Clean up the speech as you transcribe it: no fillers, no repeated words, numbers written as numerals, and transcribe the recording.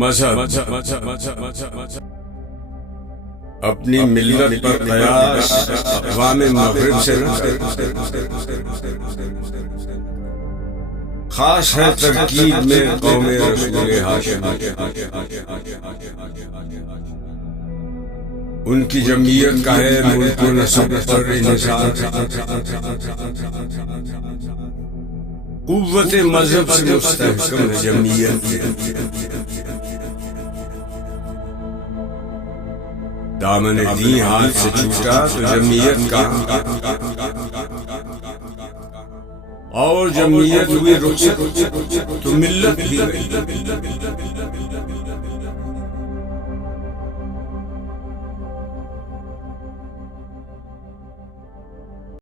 مذہب اپنی ملت پر قیاس اقوام مغرب سے نہ کر، خاص ہے ترکیب میں قوم رسول ہاشم۔ ان کی جمعیت کا ہے ملک و نسب پر انحصار، قوت مذہب سے مستحکم ہے جمعیت۔ دامن دین ہاتھ سے چھوٹا تو جمعیت کا، اور جمعیت ہوئی رخصت تو ملت بھی گئی۔